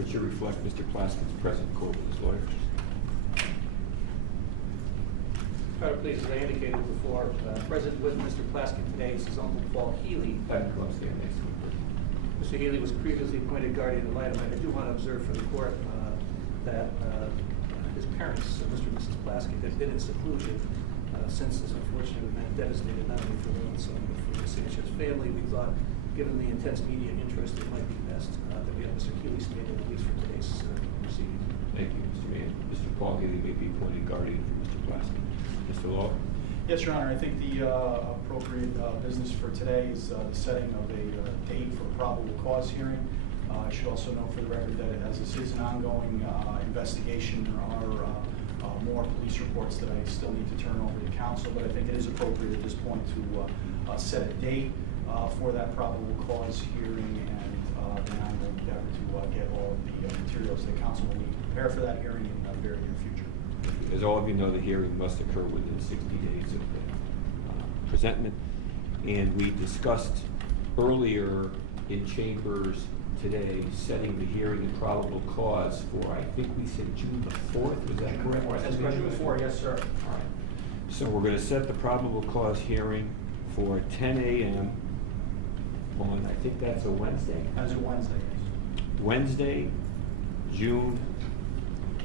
record should reflect Mr. Plaskon's present quote with his lawyers. Please, as I indicated before, present with Mr. Plaskon today is his uncle Paul Healy. Mr. Healy was previously appointed guardian ad litem. I do want to observe for the court that his parents, Mr. and Mrs. Plaskon, have been in seclusion since this unfortunate event devastated not only for them, but for the Sanchez family. We thought, given the intense media interest, it might be best that we have Mr. Healy stand in at least for today's proceedings. Thank you, Mr. Mann. Mr. Paul Healy may be appointed guardian for Mr. Plaskon. Mr. Law? Yes, Your Honor. I think the appropriate business for today is the setting of a date for a probable cause hearing. I should also note for the record that as this is an ongoing investigation, there are more police reports that I still need to turn over to counsel, but I think it is appropriate at this point to set a date for that probable cause hearing, and then I will endeavor to get all of the materials that counsel will need to prepare for that hearing in the very near future. As all of you know, the hearing must occur within 60 days of the presentment, and we discussed earlier in chambers today setting the hearing and probable cause for, I think we said June the 4th, was that correct? That's correct, June 4th, yes, sir. All right. So we're going to set the probable cause hearing for 10 a.m. on, I think that's a Wednesday? That's a Wednesday, yes. Wednesday, June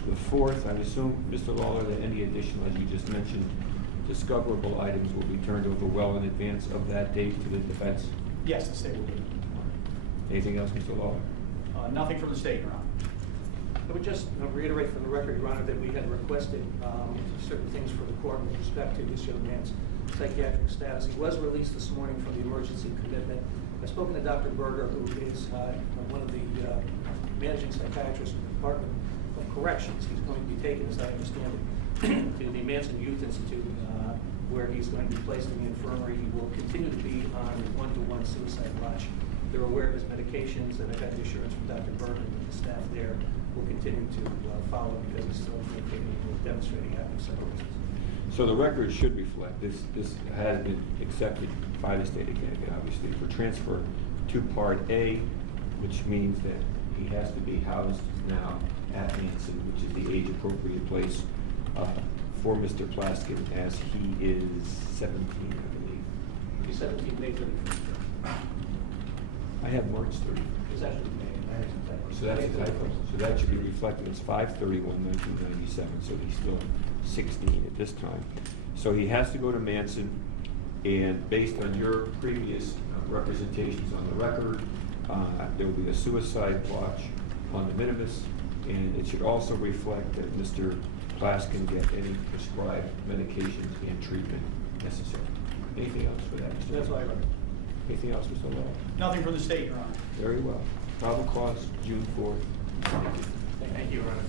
the 4th. I assume, Mr. Lawler, that any additional, as you just mentioned, discoverable items will be turned over well in advance of that date to the defense? Yes, the state will do. Anything else, Mr. Lawler? Nothing from the state, Your Honor. I would just reiterate for the record, Your Honor, that we had requested certain things for the court with respect to this young man's psychiatric status. He was released this morning from the emergency commitment. I've spoken to Dr. Berger, who is one of the managing psychiatrists in the Department of Corrections. He's going to be taken, as I understand it, to the Manson Youth Institute, where he's going to be placed in the infirmary. He will continue to be on one-to-one suicide watch. They're aware of his medications, and I've had the assurance from Dr. Berger that the staff there will continue to follow because he's still maintaining and demonstrating active psychosis. So the record should reflect this has been accepted by the state of Connecticut, obviously, for transfer to Part A, which means that he has to be housed now at Manson, which is the age-appropriate place for Mr. Plaskon, as he is 17, I believe. He's 17, May 31st. I have March 30. It's actually May. So that's a typo. So that should be reflected as 5/31/1997. So he's still 16 at this time. So he has to go to Manson, and based on your previous representations on the record, there will be a suicide watch on the minibus, and it should also reflect that Mr. Plaskon get any prescribed medications and treatment necessary. Anything else for that, Mr. That's all I read. Anything else, Mr. Lowe? Nothing from the state, Your Honor. Very well. Probable cause, June 4th. Thank you. Thank you, Your Honor.